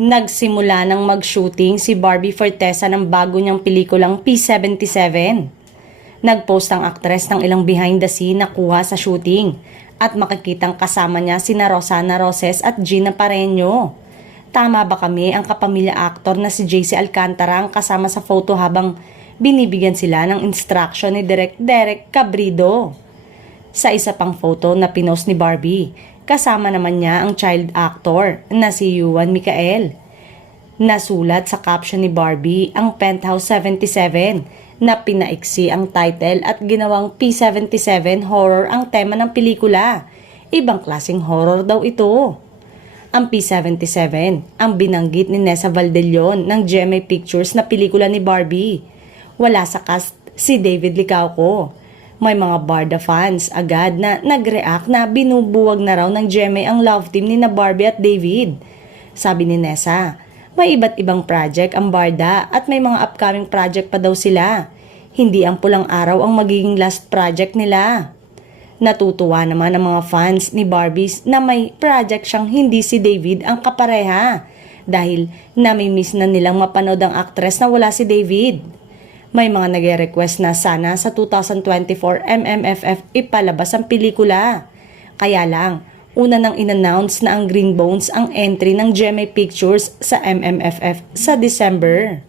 Nagsimula ng mag-shooting si Barbie Fortesa ng bago niyang pelikulang P77. Nagpost ang aktres ng ilang behind the scene na kuha sa shooting at makikitang kasama niya sina Rosana Roses at Gina Pareño. Tama ba kami ang kapamilya aktor na si JC Alcantara ang kasama sa photo habang binibigyan sila ng instruction ni Direk Derek Cabrido? Sa isa pang photo na pinost ni Barbie, kasama naman niya ang child actor na si Yuan Micael. Nasulat sa caption ni Barbie ang Penthouse 77 na pinaiksi ang title at ginawang P77 horror ang tema ng pelikula. Ibang klaseng horror daw ito. Ang P77 ang binanggit ni Nessa Valdellon ng GMA Pictures na pelikula ni Barbie. Wala sa cast si David Licauco. May mga Barda fans agad na nag-react na binubuwag na raw ng GMA ang love team ni na Barbie at David. Sabi ni Nessa, may iba't ibang project ang Barda at may mga upcoming project pa daw sila. Hindi ang Pulang Araw ang magiging last project nila. Natutuwa naman ang mga fans ni Barbie na may project siyang hindi si David ang kapareha dahil namimiss na nilang mapanood ang aktres na wala si David. May mga nag-request na sana sa 2024 MMFF ipalabas ang pelikula. Kaya lang, una nang in-announce na ang Green Bones ang entry ng GMA Pictures sa MMFF sa December.